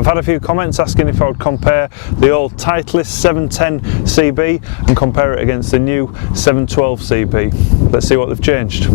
I've had a few comments asking if I would compare the old Titleist 710 CB and compare it against the new 712 CB. Let's see what they've changed.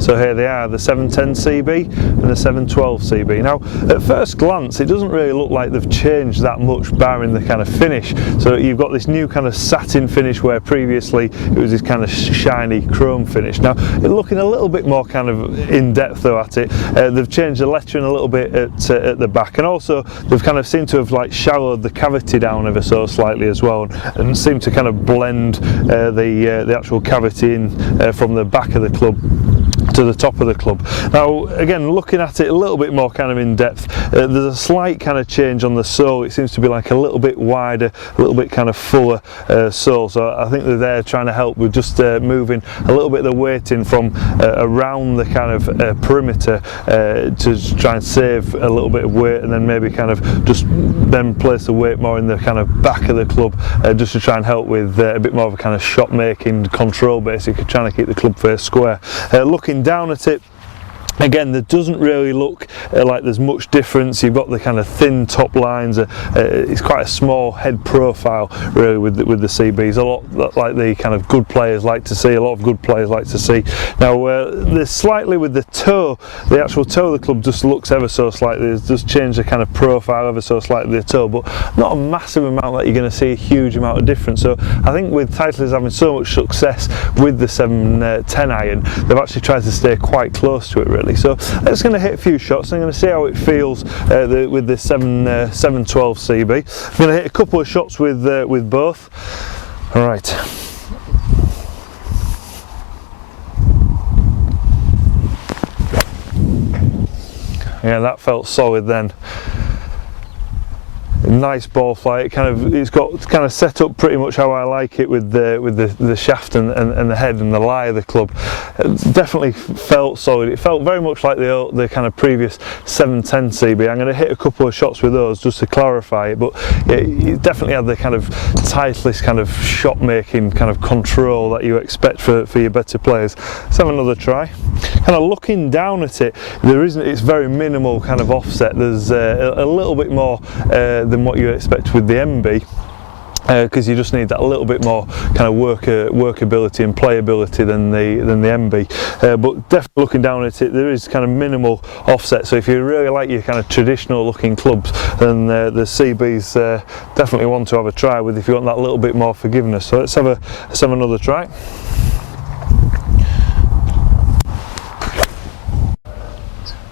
So here they are, the 710 CB and the 712 CB. Now, at first glance, it doesn't really look like they've changed that much, barring the kind of finish. So you've got this new kind of satin finish where previously it was this kind of shiny chrome finish. Now, it's looking a little bit more kind of in-depth though at it. They've changed the lettering a little bit at the back, and also they've kind of seemed to have like shallowed the cavity down ever so slightly as well, and seem to kind of blend the actual cavity in from the back of the club to the top of the club. Now again, looking at it a little bit more kind of in depth, there's a slight kind of change on the sole. It seems to be like a little bit wider, a little bit kind of fuller sole, so I think they're there trying to help with just moving a little bit of the weight in from around the kind of perimeter to try and save a little bit of weight, and then maybe kind of just then place the weight more in the kind of back of the club, just to try and help with a bit more of a kind of shot making control, basically trying to keep the club face square. Looking down at it, again, there doesn't really look like there's much difference. You've got the kind of thin top lines. It's quite a small head profile really with the CBs, a lot like the kind of good players like to see, a lot of good players like to see. Now there's slightly with the toe, the actual toe of the club just looks ever so slightly, it's just changed the kind of profile ever so slightly the toe, but not a massive amount that you're going to see a huge amount of difference. So I think with Titleist having so much success with the 710 iron, they've actually tried to stay quite close to it really. So I'm just going to hit a few shots and I'm going to see how it feels with the 712 CB. I'm going to hit a couple of shots with both. All right. Yeah, that felt solid then. Nice ball flight. It's got kind of set up pretty much how I like it with the shaft and the head and the lie of the club. It definitely felt solid. It felt very much like the kind of previous 710 CB. I'm going to hit a couple of shots with those just to clarify it, but it definitely had the kind of Titleist kind of shot making kind of control that you expect for your better players. Let's have another try. Kind of looking down at it, it's very minimal kind of offset. There's a little bit more than what you expect with the MB, because you just need that a little bit more kind of workability and playability than the MB. But definitely looking down at it, there is kind of minimal offset. So if you really like your kind of traditional looking clubs, then the CB's definitely one to have a try with if you want that little bit more forgiveness. So let's have another try.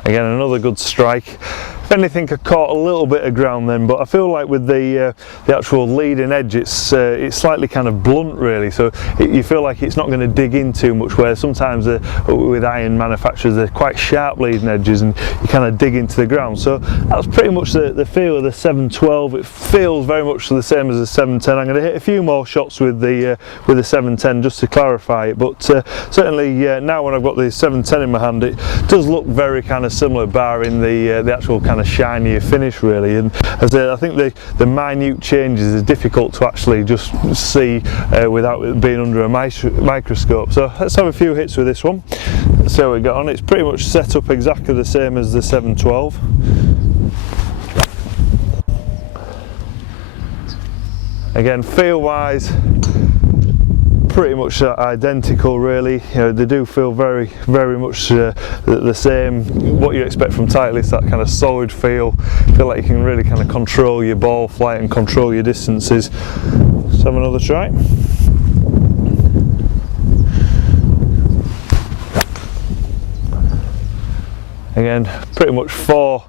Again, another good strike. If anything, I caught a little bit of ground then, but I feel like with the actual leading edge, it's slightly kind of blunt really, so you feel like it's not going to dig in too much, where sometimes with iron manufacturers they're quite sharp leading edges and you kind of dig into the ground. So that's pretty much the feel of the 712. It feels very much the same as the 710. I'm going to hit a few more shots with the 710 just to clarify it, but certainly now when I've got the 710 in my hand, it does look very kind of similar, barring the actual kind of shinier finish really. And as I think the minute changes are difficult to actually just see without it being under a microscope. So let's have a few hits with this one. See how we got on. It's pretty much set up exactly the same as the 712. Again, feel wise, pretty much identical really. You know, they do feel very much the same, what you expect from Titleist, that kind of solid feel like you can really kind of control your ball flight and control your distances. Let's have another try. Again, pretty much 4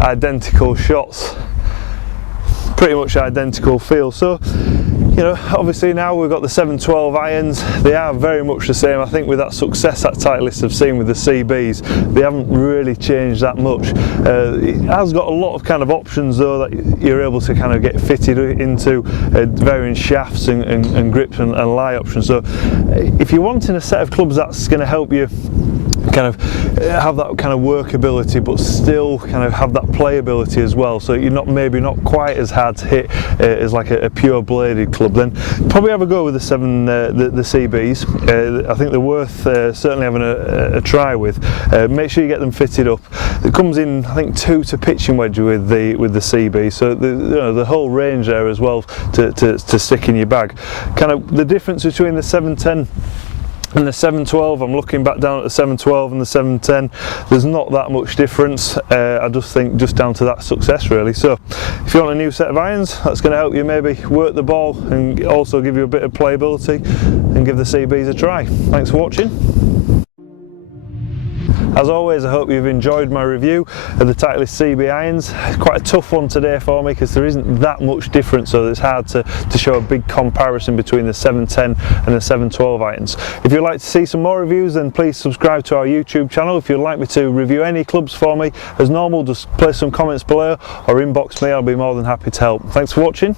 identical shots, pretty much identical feel. So you know, obviously now we've got the 712 irons. They are very much the same. I think with that success that Titleist have seen with the CBs, they haven't really changed that much. It has got a lot of kind of options though that you're able to kind of get fitted into, varying shafts and grips and lie options. So if you're wanting a set of clubs that's going to help you kind of have that kind of workability, but still kind of have that playability as well, so you're maybe not quite as hard to hit as like a pure bladed club, then probably have a go with the CBs. I think they're worth certainly having a try with. Make sure you get them fitted up. It comes in, I think, 2 to pitching wedge with the CB, so the whole range there as well to stick in your bag. Kind of the difference between the 710 and the 712, I'm looking back down at the 712 and the 710, there's not that much difference. I just think just down to that success really. So if you want a new set of irons that's going to help you maybe work the ball and also give you a bit of playability, and give the CBs a try. Thanks for watching. As always, I hope you've enjoyed my review of the Titleist CB irons. It's quite a tough one today for me because there isn't that much difference, so it's hard to show a big comparison between the 710 and the 712 irons. If you'd like to see some more reviews, then please subscribe to our YouTube channel. If you'd like me to review any clubs for me, as normal, just place some comments below or inbox me. I'll be more than happy to help. Thanks for watching.